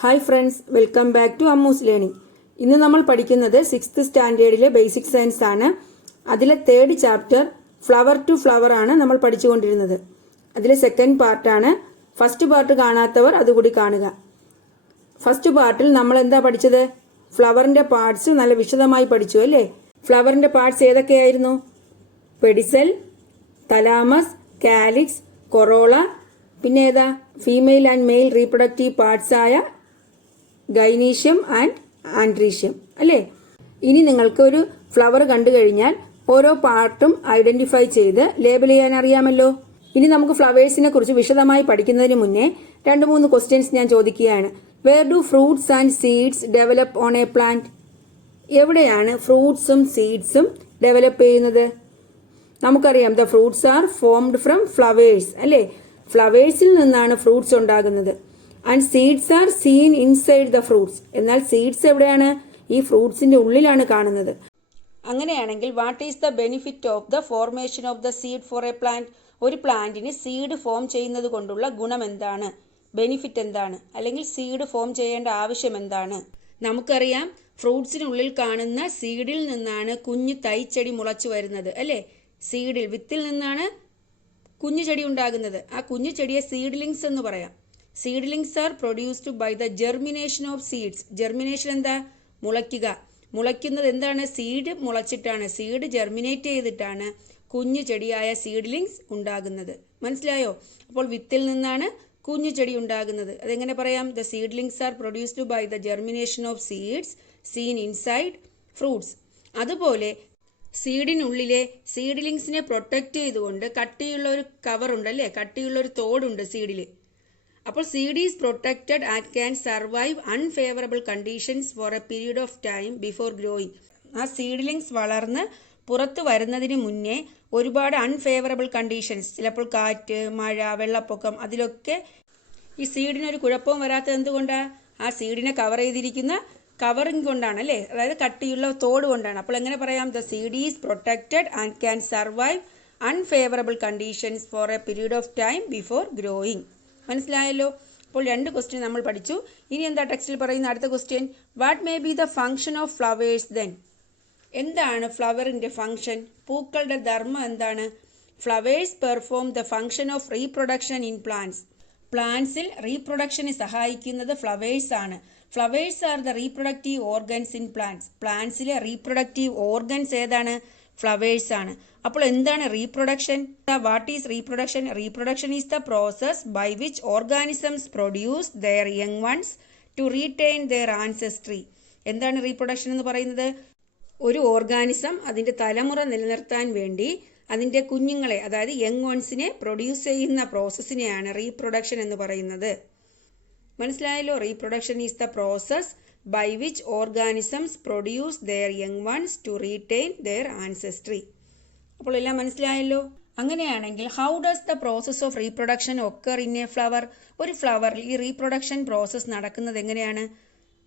Hi friends, welcome back to Ammu's learning. ഇന്ന് നമ്മൾ പഠിക്കുന്നത് 6th സ്റ്റാൻഡേർഡിലെ ബേസിക് സയൻസ് ആണ്. അതിലെ 3rd chapter flower to flower ആണ് നമ്മൾ പഠിച്ചുകൊണ്ടിരുന്നത്. അതിലെ സെക്കൻഡ് പാർട്ടാണ്. ഫസ്റ്റ് പാർട്ട് കാണാത്തവർ അതുകൂടി കാണുക. ഫസ്റ്റ് പാർട്ടിൽ നമ്മൾ എന്താ പഠിച്ചത്? ഫ്ലവറിന്റെ പാർട്സ് നല്ല വിശദമായി പഠിച്ചു അല്ലേ? ഫ്ലവറിന്റെ പാർട്സ് ഏതൊക്കെയായിരുന്നു? പെഡിസൽ, തലാമസ്, കാലിക്സ്, കൊറോള, പിന്നെ ഏതാ? Female and male reproductive parts ആയ ഗൈനീഷ്യം ആൻഡ് ആൻഡ്രീഷ്യം അല്ലേ? ഇനി നിങ്ങൾക്ക് ഒരു ഫ്ലവർ കണ്ടു കഴിഞ്ഞാൽ ഓരോ പാർട്ടും ഐഡന്റിഫൈ ചെയ്ത് ലേബൽ ചെയ്യാൻ അറിയാമല്ലോ. ഇനി നമുക്ക് ഫ്ലവേഴ്സിനെ കുറിച്ച് വിശദമായി പഠിക്കുന്നതിന് മുന്നേ 2-3 ക്വസ്റ്റ്യൻസ് ഞാൻ ചോദിക്കുകയാണ്. Where do fruits and seeds develop on a plant? എവിടെയാണ് ഫ്രൂട്ട്സും സീഡ്സും ഡെവലപ്പ് ചെയ്യുന്നത്? നമുക്കറിയാം, the fruits are formed from flowers അല്ലേ? ഫ്ലവേഴ്സിൽ നിന്നാണ് ഫ്രൂട്ട്സ് ഉണ്ടാകുന്നത്. And seeds are seen inside the fruits. എന്നാൽ സീഡ്സ് എവിടെയാണ്? ഈ ഫ്രൂട്ട്സിന്റെ ഉള്ളിലാണ് കാണുന്നത്. അങ്ങനെയാണെങ്കിൽ what is the benefit of the formation of the seed for a plant? ഒരു പ്ലാന്റിന് സീഡ് ഫോം ചെയ്യുന്നത് കൊണ്ടുള്ള ഗുണം എന്താണ്? ബെനിഫിറ്റ് എന്താണ്? അല്ലെങ്കിൽ സീഡ് ഫോം ചെയ്യേണ്ട ആവശ്യം എന്താണ്? നമുക്കറിയാം, ഫ്രൂട്ട്സിനുള്ളിൽ കാണുന്ന സീഡിൽ നിന്നാണ് കുഞ്ഞു തൈച്ചെടി മുളച്ചു വരുന്നത് അല്ലേ? സീഡിൽ, വിത്തിൽ നിന്നാണ് കുഞ്ഞു ചെടി ഉണ്ടാകുന്നത്. ആ കുഞ്ഞു ചെടിയെ സീഡ്ലിങ്സ് എന്ന് പറയാം. Seedlings are produced by the germination of seeds. Germination എന്താ? മുളയ്ക്കുക. മുളയ്ക്കുന്നത് എന്താണ്? സീഡ് മുളച്ചിട്ടാണ്, സീഡ് ജെർമിനേറ്റ് ചെയ്തിട്ടാണ് കുഞ്ഞു ചെടിയായ സീഡ്ലിങ്സ് ഉണ്ടാകുന്നത്. മനസ്സിലായോ? അപ്പോൾ വിത്തിൽ നിന്നാണ് കുഞ്ഞു ചെടി ഉണ്ടാകുന്നത്. അതെങ്ങനെ പറയാം? The seedlings are produced by the germination of seeds seen inside fruits. അതുപോലെ സീഡിനുള്ളിലെ സീഡ്ലിങ്സിനെ പ്രൊട്ടക്റ്റ് ചെയ്തുകൊണ്ട് കട്ടിയുള്ള ഒരു കവർ ഉണ്ടല്ലേ, കട്ടിയുള്ള ഒരു തോടുണ്ട് സീഡിൽ. അപ്പോൾ seed is protected and can survive unfavourable conditions for A period of time before growing. ആ സീഡ്ലിങ്സ് വളർന്ന് പുറത്തു വരുന്നതിന് മുന്നേ ഒരുപാട് അൺഫേവറബിൾ കണ്ടീഷൻസ്, ചിലപ്പോൾ കാറ്റ്, മഴ, വെള്ളപ്പൊക്കം, അതിലൊക്കെ ഈ സീഡിനൊരു കുഴപ്പവും വരാത്തത് എന്തുകൊണ്ടാണ്? ആ സീഡിനെ കവർ ചെയ്തിരിക്കുന്ന കവറിങ് കൊണ്ടാണ് അല്ലേ? അതായത് കട്ടിയുള്ള തോട് കൊണ്ടാണ്. അപ്പോൾ എങ്ങനെ പറയാം? The seed is protected and can survive unfavourable conditions for A period of time before growing. മനസ്സിലായല്ലോ? അപ്പോൾ 2 ക്വസ്റ്റ്യൻ നമ്മൾ പഠിച്ചു. ഇനി എന്താ ടെക്സ്റ്റിൽ പറയുന്ന അടുത്ത question? What may be the function of flowers then? എന്താണ് ഫ്ലവറിന്റെ ഫംഗ്ഷൻ? പൂക്കളുടെ ധർമ്മം എന്താണ്? Flowers perform the function of reproduction in plants. പ്ലാന്റ്സിൽ റീപ്രൊഡക്ഷന് സഹായിക്കുന്നത് ഫ്ലവേഴ്സ് ആണ്. Flowers are the reproductive organs in plants. പ്ലാന്റ്സിലെ റീപ്രൊഡക്റ്റീവ് ഓർഗൻസ് ഏതാണ്? ഫ്ലവേഴ്സ് ആണ്. അപ്പോൾ എന്താണ് reproduction? What is reproduction? Reproduction is the process by which organisms produce their young ones to retain their ancestry. എന്താണ് റീപ്രൊഡക്ഷൻ എന്ന് പറയുന്നത്? ഒരു ഓർഗാനിസം അതിന്റെ തലമുറ നിലനിർത്താൻ വേണ്ടി അതിന്റെ കുഞ്ഞുങ്ങളെ, അതായത് യങ് വൺസിനെ പ്രൊഡ്യൂസ് ചെയ്യുന്ന പ്രോസസ്സിനെയാണ് റീപ്രൊഡക്ഷൻ എന്ന് പറയുന്നത്. മനസ്സിലായല്ലോ? Reproduction is the process by which organisms produce their young ones to retain their ancestry. അപ്പോൾ എല്ലാം മനസ്സിലായല്ലോ? അങ്ങനെയാണെങ്കിൽ how does the process of reproduction occur in a flower? ഒരു ഫ്ലവറിൽ ഈ റീപ്രൊഡക്ഷൻ പ്രോസസ് നടക്കുന്നത് എങ്ങനെയാണ്?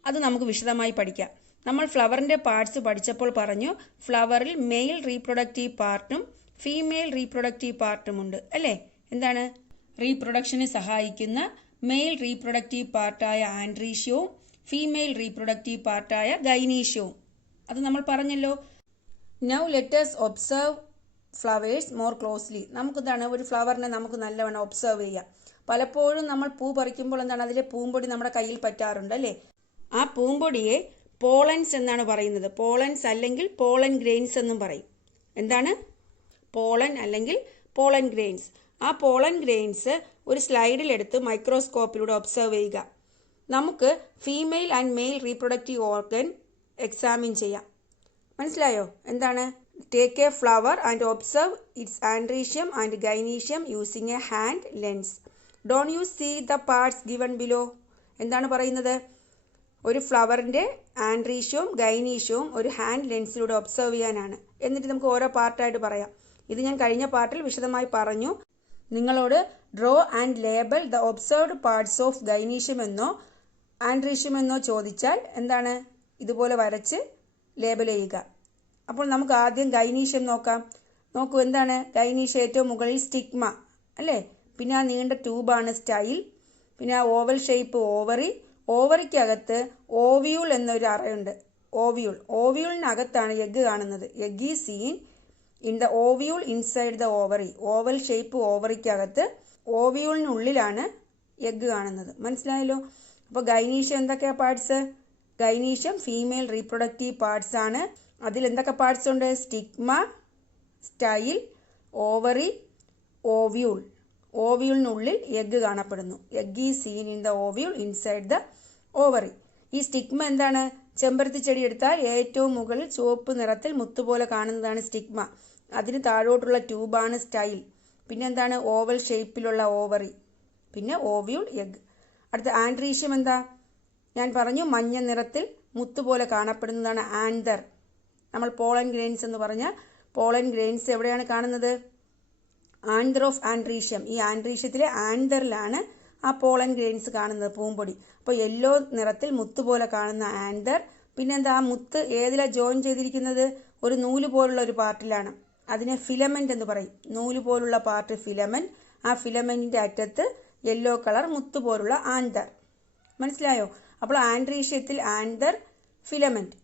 അത് നമുക്ക് വിശദമായി പഠിക്കാം. നമ്മൾ ഫ്ലവറിന്റെ പാർട്സ് പഠിച്ചപ്പോൾ പറഞ്ഞു, ഫ്ലവറിൽ മെയിൽ റീപ്രൊഡക്റ്റീവ് പാർട്ടും ഫീമെയിൽ റീപ്രൊഡക്റ്റീവ് പാർട്ടും ഉണ്ട് അല്ലേ? എന്താണ്? റീപ്രൊഡക്ഷന് സഹായിക്കുന്ന മെയിൽ റീപ്രൊഡക്റ്റീവ് പാർട്ടായ ആൻഡ്രീഷ്യവും ഫീമെയിൽ റീപ്രൊഡക്റ്റീവ് പാർട്ടായ ഗൈനീഷ്യവും. അത് നമ്മൾ പറഞ്ഞല്ലോ. Now let us observe flowers more closely. നമുക്കിതാണ് ഒരു ഫ്ലവറിനെ നമുക്ക് നല്ലവണ്ണം ഒബ്സർവ് ചെയ്യാം. പലപ്പോഴും നമ്മൾ പൂ പറിക്കുമ്പോൾ എന്താണ്, അതിലെ പൂമ്പൊടി നമ്മുടെ കയ്യിൽ പറ്റാറുണ്ട് അല്ലേ? ആ പൂമ്പൊടിയെ പോളൻസ് എന്നാണ് പറയുന്നത്. പോളൻസ് അല്ലെങ്കിൽ പോളൻ ഗ്രെയിൻസ് എന്നും പറയും. എന്താണ്? പോളൻ അല്ലെങ്കിൽ പോളൻ ഗ്രെയിൻസ്. ആ പോളൻ ഗ്രെയിൻസ് ഒരു സ്ലൈഡിലെടുത്ത് മൈക്രോസ്കോപ്പിലൂടെ ഒബ്സർവ് ചെയ്യുക. നമുക്ക് female and male reproductive organ examine ചെയ്യാം. മനസ്സിലായോ? എന്താണ്? Take a flower and observe its androecium and gynoecium using a hand lens. Don't you see the parts given below? എന്താണ് പറയുന്നത്? ഒരു ഫ്ലവറിന്റെ ആൻഡ്രീഷ്യവും ഗൈനീഷ്യവും ഒരു ഹാൻഡ് ലെൻസിലൂടെ ഒബ്സർവ് ചെയ്യാനാണ്. എന്നിട്ട് നമുക്ക് ഓരോ പാർട്ടായിട്ട് പറയാം. ഇത് ഞാൻ കഴിഞ്ഞ പാർട്ടിൽ വിശദമായി പറഞ്ഞു. നിങ്ങളോട് draw and label the observed parts of gynoecium എന്നോ ആൻഡ്രീഷ്യം എന്നോ ചോദിച്ചാൽ എന്താണ്? ഇതുപോലെ വരച്ച് ലേബൽ ചെയ്യുക. അപ്പോൾ നമുക്ക് ആദ്യം ഗൈനീഷ്യം നോക്കാം. നോക്കൂ, എന്താണ് ഗൈനീഷ്യം? ഏറ്റവും മുകളിൽ സ്റ്റിഗ്മ അല്ലേ? പിന്നെ ആ നീണ്ട ട്യൂബാണ് സ്റ്റൈൽ. പിന്നെ ആ ഓവൽ ഷേപ്പ് ഓവറി, ഓവറിക്കകത്ത് ഓവ്യൂൾ എന്നൊരു അറയുണ്ട്. ഓവ്യൂളിനകത്താണ് എഗ്ഗ് കാണുന്നത്. Egg is seen in the ovule inside the ovary. Oval shape ഓവറിക്കകത്ത് ഓവ്യൂളിനുള്ളിലാണ് എഗ്ഗ് കാണുന്നത്. മനസ്സിലായല്ലോ? അപ്പോൾ ഗൈനീഷ്യം എന്തൊക്കെയാ parts? Gynoecium female reproductive parts ആണ്. അതിൽ എന്തൊക്കെ പാർട്സ് ഉണ്ട്? Stigma, style, ovary, ovule. ഓവ്യൂളിനുള്ളിൽ എഗ്ഗ് കാണപ്പെടുന്നു. Egg is seen in the ovule inside the ovary. ഈ സ്റ്റിഗ്മ എന്താണ്? ചെമ്പരത്തി ചെടി എടുത്താൽ ഏറ്റവും മുകളിൽ ചുവപ്പ് നിറത്തിൽ മുത്തുപോലെ കാണുന്നതാണ് സ്റ്റിഗ്മ. അതിന് താഴോട്ടുള്ള ട്യൂബാണ് സ്റ്റൈൽ. പിന്നെ എന്താണ്? ഓവൽ ഷേപ്പിലുള്ള ഓവറി. പിന്നെ ഓവ്യൂൾ, എഗ്ഗ്. അടുത്ത ആൻഡ്രീഷ്യം എന്താ? ഞാൻ പറഞ്ഞു മഞ്ഞ നിറത്തിൽ മുത്തുപോലെ കാണപ്പെടുന്നതാണ് ആന്തർ. നമ്മൾ പോളൻ ഗ്രെയിൻസ് എന്ന് പറഞ്ഞാൽ പോളൻ ഗ്രെയിൻസ് എവിടെയാണ് കാണുന്നത്? Anther of androecium. ഈ ആൻഡ്രീഷ്യത്തിലെ ആന്തറിലാണ് ആ പോളൻ ഗ്രെയിൻസ് കാണുന്നത്, പൂമ്പൊടി. അപ്പോൾ യെല്ലോ നിറത്തിൽ മുത്തുപോലെ കാണുന്ന ആന്തർ. പിന്നെന്താ? ആ മുത്ത് ഏതിലാണ് ജോയിൻ ചെയ്തിരിക്കുന്നത്? ഒരു നൂല് പോലുള്ള ഒരു പാർട്ടിലാണ്. അതിനെ ഫിലമെന്റ് എന്ന് പറയും. നൂല് പോലുള്ള പാർട്ട് ഫിലമെന്റ്. ആ ഫിലമെന്റിന്റെ അറ്റത്ത് യെല്ലോ കളർ മുത്ത് പോലുള്ള ആന്തർ. മനസ്സിലായോ? അപ്പോൾ ആൻഡ്രീഷ്യത്തിൽ ആന്തർ, ഫിലമെന്റ്.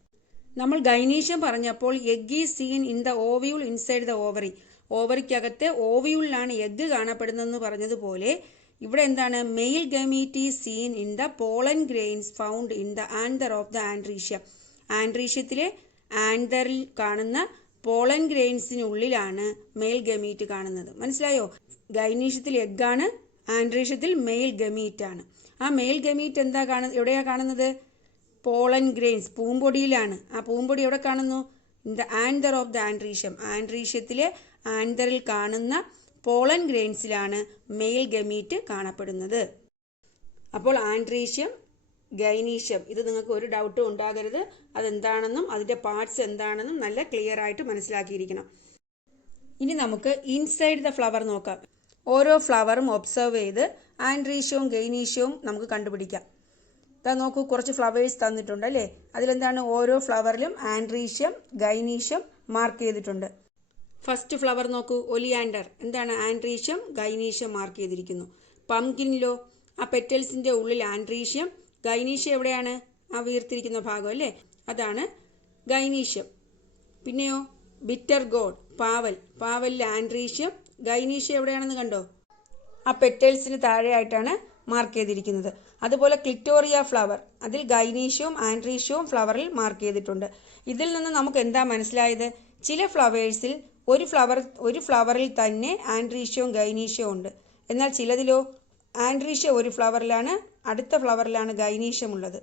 നമ്മൾ ഗൈനീഷ്യം പറഞ്ഞപ്പോൾ egg is seen in the ovule inside the ovary. ഓവറിക്കകത്തെ ഓവ്യൂളിലാണ് എഗ്ഗ് കാണപ്പെടുന്നതെന്ന് പറഞ്ഞതുപോലെ ഇവിടെ എന്താണ്? Male gamete is seen in the pollen grains found in the anther of the androecium. ആൻഡ്രീഷ്യത്തിലെ ആന്തറിൽ കാണുന്ന പോളൻ ഗ്രെയിൻസിനുള്ളിലാണ് മെയിൽ ഗമീറ്റ് കാണുന്നത്. മനസ്സിലായോ? ഗൈനീഷ്യത്തിൽ എഗ്ഗാണ്, ആൻഡ്രീഷ്യത്തിൽ മെയിൽ ഗമീറ്റ് ആണ്. ആ മെയിൽ ഗമീറ്റ് എന്താ എവിടെയാ കാണുന്നത്? പോളൻ ഗ്രെയിൻസ്, പൂമ്പൊടിയിലാണ്. ആ പൂമ്പൊടി എവിടെ കാണുന്നു? In the anther of the androecium. ആൻഡ്രീഷ്യത്തിലെ ആന്തറിൽ കാണുന്ന പോളൻ ഗ്രെയിൻസിലാണ് മെയിൽ ഗമീറ്റ് കാണപ്പെടുന്നത്. അപ്പോൾ ആൻഡ്രീഷ്യം, ഗൈനീഷ്യം, ഇത് നിങ്ങൾക്ക് ഒരു ഡൗട്ടും ഉണ്ടാകരുത്. അതെന്താണെന്നും അതിൻ്റെ പാർട്സ് എന്താണെന്നും നല്ല ക്ലിയർ ആയിട്ട് മനസ്സിലാക്കിയിരിക്കണം. ഇനി നമുക്ക് ഇൻസൈഡ് ദ ഫ്ലവർ നോക്കാം. ഓരോ ഫ്ലവറും ഒബ്സർവ് ചെയ്ത് ആൻഡ്രീഷ്യവും ഗൈനീഷ്യവും നമുക്ക് കണ്ടുപിടിക്കാം. ഇതാ നോക്കൂ, കുറച്ച് ഫ്ലവേഴ്സ് തന്നിട്ടുണ്ട് അല്ലേ? അതിലെന്താണ്? ഓരോ ഫ്ലവറിലും ആൻഡ്രീഷ്യം, ഗൈനീഷ്യം മാർക്ക് ചെയ്തിട്ടുണ്ട്. ഫസ്റ്റ് ഫ്ലവർ നോക്കൂ, ഒലിയാൻഡർ. എന്താണ്? ആൻഡ്രീഷ്യം, ഗൈനീഷ്യം മാർക്ക് ചെയ്തിരിക്കുന്നു. പംകിനിലോ ആ പെറ്റൽസിന്റെ ഉള്ളിൽ ആൻഡ്രീഷ്യം, ഗൈനീഷ്യം എവിടെയാണ്? ആ വീർത്തിരിക്കുന്ന ഭാഗം അല്ലേ? അതാണ് ഗൈനീഷ്യം. പിന്നെയോ ബിറ്റർ ഗോഡ്, പാവലിൽ ആൻഡ്രീഷ്യം, ഗൈനീഷ്യം എവിടെയാണെന്ന് കണ്ടോ? ആ പെറ്റൽസിന് താഴെയായിട്ടാണ് മാർക്ക് ചെയ്തിരിക്കുന്നത്. അതുപോലെ ക്ലിറ്റോറിയ ഫ്ലവർ, അതിൽ ഗൈനീഷ്യവും ആൻഡ്രീഷ്യവും ഫ്ലവറിൽ മാർക്ക് ചെയ്തിട്ടുണ്ട്. ഇതിൽ നിന്ന് നമുക്ക് എന്താ മനസ്സിലായത്? ചില ഫ്ലവേഴ്സിൽ ഒരു ഫ്ലവറിൽ തന്നെ ആൻഡ്രീഷ്യവും ഗൈനീഷ്യവും ഉണ്ട്. എന്നാൽ ചിലതിലോ ആൻഡ്രീഷ്യം ഒരു ഫ്ലവറിലാണ്, അടുത്ത ഫ്ലവറിലാണ് ഗൈനീഷ്യം ഉള്ളത്.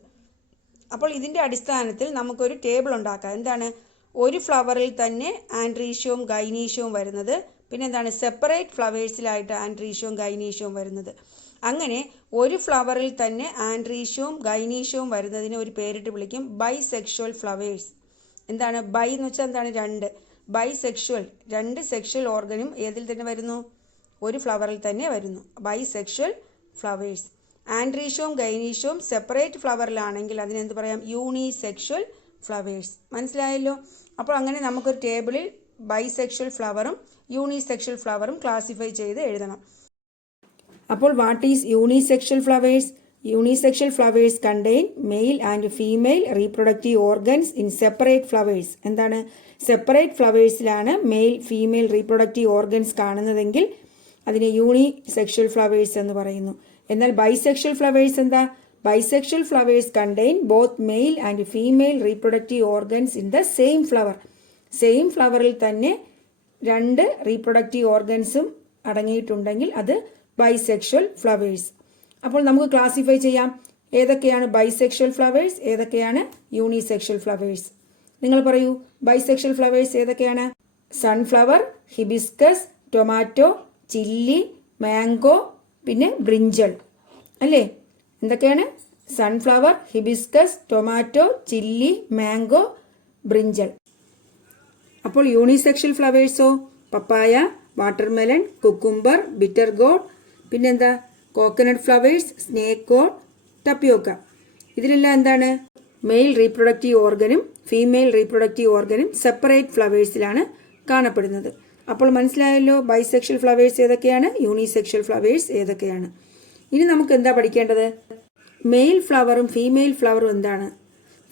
അപ്പോൾ ഇതിൻ്റെ അടിസ്ഥാനത്തിൽ നമുക്കൊരു ടേബിൾ ഉണ്ടാക്കാം. എന്താണ്? ഒരു ഫ്ലവറിൽ തന്നെ ആൻഡ്രീഷ്യവും ഗൈനീഷ്യവും വരുന്നത്, പിന്നെ എന്താണ്? സെപ്പറേറ്റ് ഫ്ലവേഴ്സിലായിട്ട് ആൻഡ്രീഷ്യവും ഗൈനീഷ്യവും വരുന്നത്. അങ്ങനെ ഒരു ഫ്ലവറിൽ തന്നെ ആൻഡ്രീഷ്യവും ഗൈനീഷ്യവും വരുന്നതിന് ഒരു പേരിട്ട് വിളിക്കും ബൈസെക്ഷുവൽ ഫ്ലവേഴ്സ്. എന്താണ് ബൈ എന്ന് വെച്ചാൽ? എന്താണ്? രണ്ട്. ബൈസെക്ഷുവൽ, രണ്ട് സെക്ഷൽ ഓർഗനും ഏതിൽ തന്നെ വരുന്നു? ഒരു ഫ്ലവറിൽ തന്നെ വരുന്നു. ബൈസെക്ഷുവൽ ഫ്ലവേഴ്സ്. ആൻഡ്രീഷ്യവും ഗൈനീഷ്യവും സെപ്പറേറ്റ് ഫ്ലവറിലാണെങ്കിൽ അതിനെന്ത് പറയാം? യൂണിസെക്ഷുവൽ ഫ്ലവേഴ്സ്. മനസ്സിലായല്ലോ? അപ്പോൾ അങ്ങനെ നമുക്കൊരു ടേബിളിൽ ബൈസെക്ഷുവൽ ഫ്ലവറും യൂണിസെക്ഷുവൽ ഫ്ലവറും ക്ലാസിഫൈ ചെയ്ത് എഴുതണം. അപ്പോൾ what is unisexual flowers? Unisexual flowers contain male and female reproductive organs in separate flowers. എന്താണ്? സെപ്പറേറ്റ് ഫ്ലവേഴ്സിലാണ് മെയിൽ ഫീമെയിൽ റീപ്രൊഡക്റ്റീവ് ഓർഗൻസ് കാണുന്നതെങ്കിൽ അതിനെ യൂണിസെക്ഷൽ ഫ്ലവേഴ്സ് എന്ന് പറയുന്നു. എന്നാൽ ബൈസെക്ഷൽ ഫ്ലവേഴ്സ് എന്താ? Bisexual flowers contain both male and female reproductive organs in the same flower. Same ഫ്ലവറിൽ തന്നെ രണ്ട് റീപ്രൊഡക്റ്റീവ് ഓർഗൻസും അടങ്ങിയിട്ടുണ്ടെങ്കിൽ അത് ബൈസെക്ഷൽ ഫ്ലവേഴ്സ്. അപ്പോൾ നമുക്ക് ക്ലാസിഫൈ ചെയ്യാം ഏതൊക്കെയാണ് ബൈസെക്ഷൽ ഫ്ലവേഴ്സ്, ഏതൊക്കെയാണ് യൂണിസെക്ഷൽ ഫ്ലവേഴ്സ്. നിങ്ങൾ പറയൂ, ബൈസെക്ഷൽ ഫ്ലവേഴ്സ് ഏതൊക്കെയാണ്? Sunflower, hibiscus, tomato, chilli, mango, പിന്നെ ബ്രിഞ്ചൽ അല്ലേ? എന്തൊക്കെയാണ്? Sunflower, hibiscus, tomato, chilli, mango, brinjal. അപ്പോൾ യൂണിസെക്ഷൽ ഫ്ലവേഴ്സോ? Papaya, watermelon, cucumber, bitter gourd, പിന്നെന്താ? Coconut flowers, snake gourd, tapioca. ഇതിലെല്ലാം എന്താണ്? മെയിൽ റീപ്രൊഡക്റ്റീവ് ഓർഗനും ഫീമെയിൽ റീപ്രൊഡക്റ്റീവ് ഓർഗനും സെപ്പറേറ്റ് ഫ്ലവേഴ്സിലാണ് കാണപ്പെടുന്നത്. അപ്പോൾ മനസ്സിലായല്ലോ ബൈസെക്ഷൽ ഫ്ലവേഴ്സ് ഏതൊക്കെയാണ്, യൂണിസെക്ഷൽ ഫ്ലവേഴ്സ് ഏതൊക്കെയാണ്. ഇനി നമുക്ക് എന്താ പഠിക്കേണ്ടത്? മെയിൽ ഫ്ലവറും ഫീമെയിൽ ഫ്ലവറും എന്താണ്?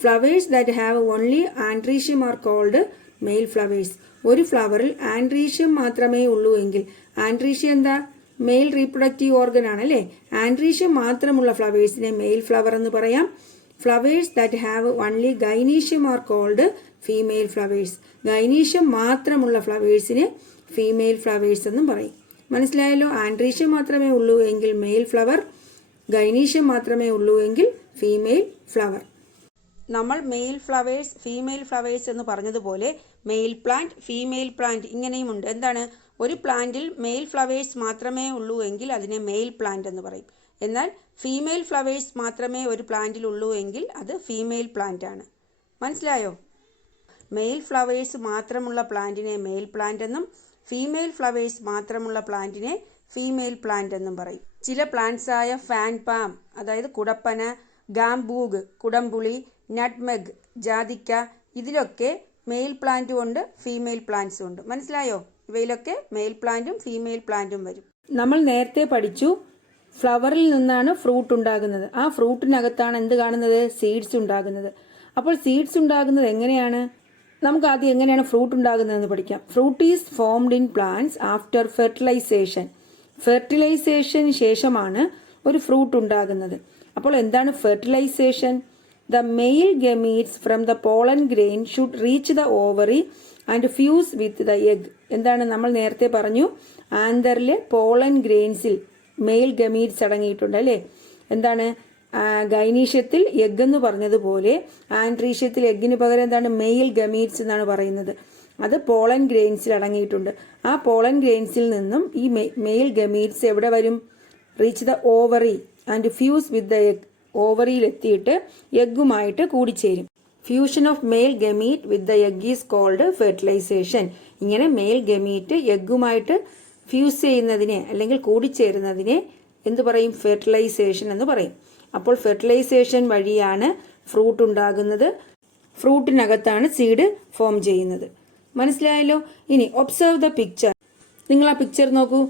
Flowers that have only androecium are called male flowers. ഒരു ഫ്ലവറിൽ ആൻഡ്രീഷ്യം മാത്രമേ ഉള്ളൂ എങ്കിൽ, ആൻഡ്രീഷ്യം എന്താ? മെയിൽ റീപ്രൊഡക്റ്റീവ് ഓർഗൻ ആണല്ലേ. ആൻഡ്രീഷ്യം മാത്രമുള്ള ഫ്ലവേഴ്സിനെ മെയിൽ ഫ്ലവർ എന്ന് പറയാം. Flowers that have only gynoecium are called female flowers. Gynoecium മാത്രമുള്ള ഫ്ലവേഴ്സിനെ ഫീമെയിൽ ഫ്ലവേഴ്സ് എന്നും പറയും. മനസ്സിലായല്ലോ? ആൻഡ്രീഷ്യം മാത്രമേ ഉള്ളൂ എങ്കിൽ മെയിൽ ഫ്ലവർ, ഗൈനീഷ്യം മാത്രമേ ഉള്ളൂ എങ്കിൽ ഫീമെയിൽ ഫ്ലവർ. നമ്മൾ മെയിൽ ഫ്ലവേഴ്സ്, ഫീമെയിൽ ഫ്ലവേഴ്സ് എന്ന് പറഞ്ഞതുപോലെ മെയിൽ പ്ലാന്റ്, ഫീമെയിൽ പ്ലാന്റ് ഇങ്ങനെയുമുണ്ട്. എന്താണ്? ഒരു പ്ലാന്റിൽ മെയിൽ ഫ്ലവേഴ്സ് മാത്രമേ ഉള്ളൂ എങ്കിൽ അതിനെ മെയിൽ പ്ലാന്റ് എന്ന് പറയും. എന്നാൽ ഫീമെയിൽ ഫ്ലവേഴ്സ് മാത്രമേ ഒരു പ്ലാന്റിൽ ഉള്ളൂ എങ്കിൽ അത് ഫീമെയിൽ പ്ലാന്റ് ആണ്. മനസ്സിലായോ? മെയിൽ ഫ്ലവേഴ്സ് മാത്രമുള്ള പ്ലാന്റിനെ മെയിൽ പ്ലാന്റ് എന്നും ഫീമെയിൽ ഫ്ലവേഴ്സ് മാത്രമുള്ള പ്ലാന്റിനെ ഫീമെയിൽ പ്ലാന്റ് എന്നും പറയും. ചില പ്ലാന്റ്സായ ഫാൻ പാം, അതായത് കുടപ്പന, ഗാംബൂഗ്, കുടംപുളി, നട്ട്മെഗ്, ജാതിക്ക, ഇതിലൊക്കെ മെയിൽ പ്ലാന്റും ഉണ്ട്, ഫീമെയിൽ പ്ലാന്റ്സും ഉണ്ട്. മനസ്സിലായോ? ഇവയിലൊക്കെ മെയിൽ പ്ലാന്റും ഫീമെയിൽ പ്ലാന്റും വരും. നമ്മൾ നേരത്തെ പഠിച്ചു ഫ്ലവറിൽ നിന്നാണ് ഫ്രൂട്ട് ഉണ്ടാകുന്നത്. ആ ഫ്രൂട്ടിനകത്താണ് എന്ത് കാണുന്നത്? സീഡ്സ് ഉണ്ടാകുന്നത്. അപ്പോൾ സീഡ്സ് ഉണ്ടാകുന്നത് എങ്ങനെയാണ്? നമുക്ക് ആദ്യം എങ്ങനെയാണ് ഫ്രൂട്ട് ഉണ്ടാകുന്നതെന്ന് പഠിക്കാം. Fruit is formed in plants after fertilisation. ഫെർട്ടിലൈസേഷന് ശേഷമാണ് ഒരു ഫ്രൂട്ട് ഉണ്ടാകുന്നത്. അപ്പോൾ എന്താണ് fertilisation? The male gametes from the pollen grain should reach the ovary and fuse with the egg. എന്താണ്? നമ്മൾ നേരത്തെ പറഞ്ഞു ആന്തറിലെ പോളൻ ഗ്രെയിൻസിൽ മെയിൽ ഗമീറ്റ്സ് അടങ്ങിയിട്ടുണ്ട് അല്ലേ. എന്താണ്? ഗൈനീഷ്യത്തിൽ എഗ് എന്ന് പറഞ്ഞതുപോലെ ആൻഡ്രീഷ്യത്തിൽ എഗ്ഗിന് പകരം എന്താണ്? മെയിൽ ഗമീറ്റ്സ് എന്നാണ് പറയുന്നത്. അത് പോളൻ ഗ്രെയിൻസിൽ അടങ്ങിയിട്ടുണ്ട്. ആ പോളൻ ഗ്രെയിൻസിൽ നിന്നും ഈ മെയിൽ ഗമീറ്റ്സ് എവിടെ വരും? Reach the ovary and fuse with the egg. ഓവറിയിൽ എത്തിയിട്ട് എഗ്ഗുമായിട്ട് കൂടിച്ചേരും. Fusion of male gamete with the egg is called fertilisation. ഇങ്ങനെ മെയിൽ ഗമീറ്റ് എഗ്ഗുമായിട്ട് ഫ്യൂസ് ചെയ്യുന്നതിനെ അല്ലെങ്കിൽ കൂടിച്ചേരുന്നതിനെ എന്ത് പറയും? ഫെർട്ടിലൈസേഷൻ എന്ന് പറയും. അപ്പോൾ ഫെർട്ടിലൈസേഷൻ വഴിയാണ് ഫ്രൂട്ട് ഉണ്ടാകുന്നത്. ഫ്രൂട്ടിനകത്താണ് സീഡ് ഫോം ചെയ്യുന്നത്. മനസ്സിലായല്ലോ? ഇനി ഒബ്സർവ് ദ പിക്ചർ. നിങ്ങൾ ആ പിക്ചർ നോക്കൂ.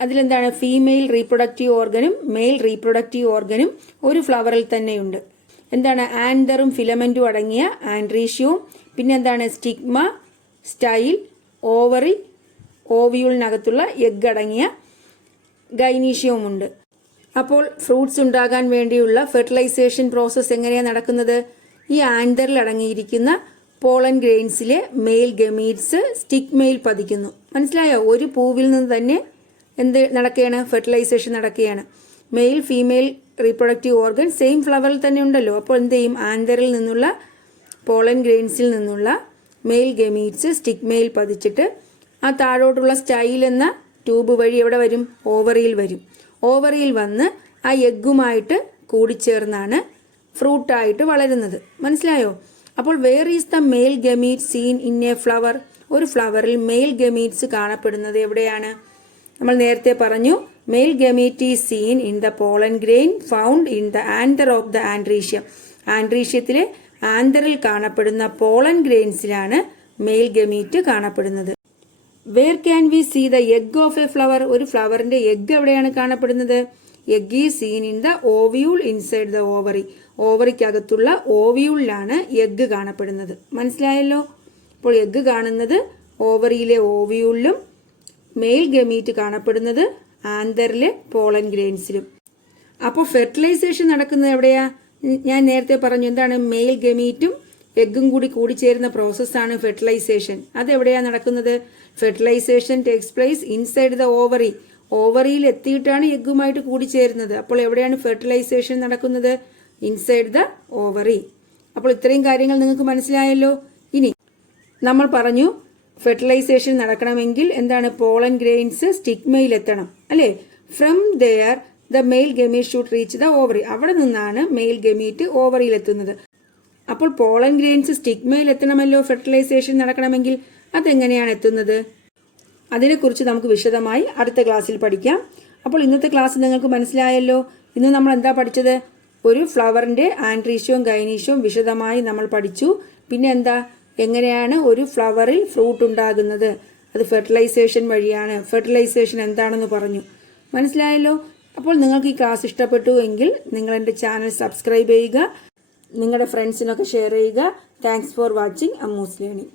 അതിലെന്താണ്? ഫീമെയിൽ റീപ്രൊഡക്റ്റീവ് ഓർഗനും മെയിൽ റീപ്രൊഡക്റ്റീവ് ഓർഗനും ഒരു ഫ്ലവറിൽ തന്നെയുണ്ട്. എന്താണ്? ആൻതറും ഫിലമെന്റും അടങ്ങിയ ആൻഡ്രീഷ്യവും, പിന്നെ എന്താണ്? സ്റ്റിഗ്മ, സ്റ്റൈൽ, ഓവറി, ഓവിയൂളിനകത്തുള്ള എഗ് അടങ്ങിയ ഗൈനീഷ്യവുമുണ്ട്. അപ്പോൾ ഫ്രൂട്ട്സ് ഉണ്ടാകാൻ വേണ്ടിയുള്ള ഫെർട്ടിലൈസേഷൻ പ്രോസസ്സ് എങ്ങനെയാണ് നടക്കുന്നത്? ഈ ആൻതറിൽ അടങ്ങിയിരിക്കുന്ന പോളൻ ഗ്രെയിൻസിലെ മെയിൽ ഗമീറ്റ്സ് സ്റ്റിഗ്മയിൽ പതിക്കുന്നു. മനസ്സിലായോ? ഒരു പൂവിൽ നിന്ന് തന്നെ എന്ത് നടക്കുകയാണ്? ഫെർട്ടിലൈസേഷൻ നടക്കുകയാണ്. Male female reproductive organ same ഫ്ലവറിൽ തന്നെ ഉണ്ടല്ലോ. അപ്പോൾ എന്ത് ചെയ്യും? ആന്തറിൽ നിന്നുള്ള പോളൻ ഗ്രെയിൻസിൽ നിന്നുള്ള മെയിൽ ഗമീറ്റ്സ് സ്റ്റിഗ്മയിൽ പതിച്ചിട്ട് ആ താഴോട്ടുള്ള സ്റ്റൈൽ എന്ന ട്യൂബ് വഴി എവിടെ വരും? ഓവറിയിൽ വരും. ഓവറിയിൽ വന്ന് ആ എഗ്ഗുമായിട്ട് കൂടിച്ചേർന്നാണ് ഫ്രൂട്ടായിട്ട് വളരുന്നത്. മനസ്സിലായോ? അപ്പോൾ where is the male gamete seen in a flower? ഒരു ഫ്ലവറിൽ മെയിൽ ഗമീറ്റ്സ് കാണപ്പെടുന്നത് എവിടെയാണ്? നമ്മൾ നേരത്തെ പറഞ്ഞു male gamete is seen in the pollen grain found in the anther of the androecium. ആൻഡ്രീഷ്യത്തിലെ ആന്തറിൽ കാണപ്പെടുന്ന പോളൻ ഗ്രെയിൻസിലാണ് മെയിൽ ഗമീറ്റ് കാണപ്പെടുന്നത്. Where can we see the egg of a flower? ഒരു ഫ്ലവറിന്റെ എഗ് എവിടെയാണ് കാണപ്പെടുന്നത്? Egg is seen in the ovule inside the ovary. ഓവറിക്കകത്തുള്ള ഓവിയൂളിലാണ് എഗ് കാണപ്പെടുന്നത്. മനസ്സിലായല്ലോ? അപ്പോൾ എഗ് കാണുന്നത് ഓവറിയിലെ ഓവിയൂളിലും മെയിൽ ഗമീറ്റ് കാണപ്പെടുന്നത് ആന്തറിലെ പോളൻ ഗ്രെയിൻസിലും. അപ്പോൾ ഫെർട്ടിലൈസേഷൻ നടക്കുന്നത് എവിടെയാ? ഞാൻ നേരത്തെ പറഞ്ഞു എന്താണ്? മെയിൽ ഗമീറ്റും എഗ്ഗും കൂടി കൂടിച്ചേരുന്ന പ്രോസസ്സാണ് ഫെർട്ടിലൈസേഷൻ. അതെവിടെയാണ് നടക്കുന്നത്? Fertilisation takes place inside the ovary. ഓവറിയിൽ എത്തിയിട്ടാണ് എഗ്ഗുമായിട്ട് കൂടിച്ചേരുന്നത്. അപ്പോൾ എവിടെയാണ് ഫെർട്ടിലൈസേഷൻ നടക്കുന്നത്? Inside the ovary. അപ്പോൾ ഇത്രയും കാര്യങ്ങൾ നിങ്ങൾക്ക് മനസ്സിലായല്ലോ. ഇനി നമ്മൾ പറഞ്ഞു ഫെർട്ടിലൈസേഷൻ നടക്കണമെങ്കിൽ എന്താണ്? പോളൻ ഗ്രെയിൻസ് സ്റ്റിഗ്മയിൽ എത്തണം അല്ലേ. From there the male gamete should reach the ovary. അവിടെ നിന്നാണ് മെയിൽ ഗമീറ്റ് ഓവറിയിൽ എത്തുന്നത്. അപ്പോൾ പോളൻ ഗ്രെയിൻസ് സ്റ്റിഗ്മയിൽ എത്തണമല്ലോ ഫെർട്ടിലൈസേഷൻ നടക്കണമെങ്കിൽ. അതെങ്ങനെയാണ് എത്തുന്നത്? അതിനെക്കുറിച്ച് നമുക്ക് വിശദമായി അടുത്ത ക്ലാസ്സിൽ പഠിക്കാം. അപ്പോൾ ഇന്നത്തെ ക്ലാസ് നിങ്ങൾക്ക് മനസ്സിലായല്ലോ. ഇന്ന് നമ്മൾ എന്താ പഠിച്ചത്? ഒരു ഫ്ലവറിന്റെ ആൻഡ്രീഷ്യവും ഗൈനീഷ്യവും വിശദമായി നമ്മൾ പഠിച്ചു. പിന്നെ എന്താ? എങ്ങനെയാണ് ഒരു ഫ്ലവറിൽ ഫ്രൂട്ട് ഉണ്ടാകുന്നത്? അത് ഫെർട്ടിലൈസേഷൻ വഴിയാണ്. ഫെർട്ടിലൈസേഷൻ എന്താണെന്ന് പറഞ്ഞു. മനസ്സിലായല്ലോ? അപ്പോൾ നിങ്ങൾക്ക് ഈ ക്ലാസ് ഇഷ്ടപ്പെട്ടു എങ്കിൽ നിങ്ങൾ എൻ്റെ ചാനൽ സബ്സ്ക്രൈബ് ചെയ്യുക, നിങ്ങളുടെ ഫ്രണ്ട്സിനൊക്കെ ഷെയർ ചെയ്യുക. Thanks for watching Ammu's learning.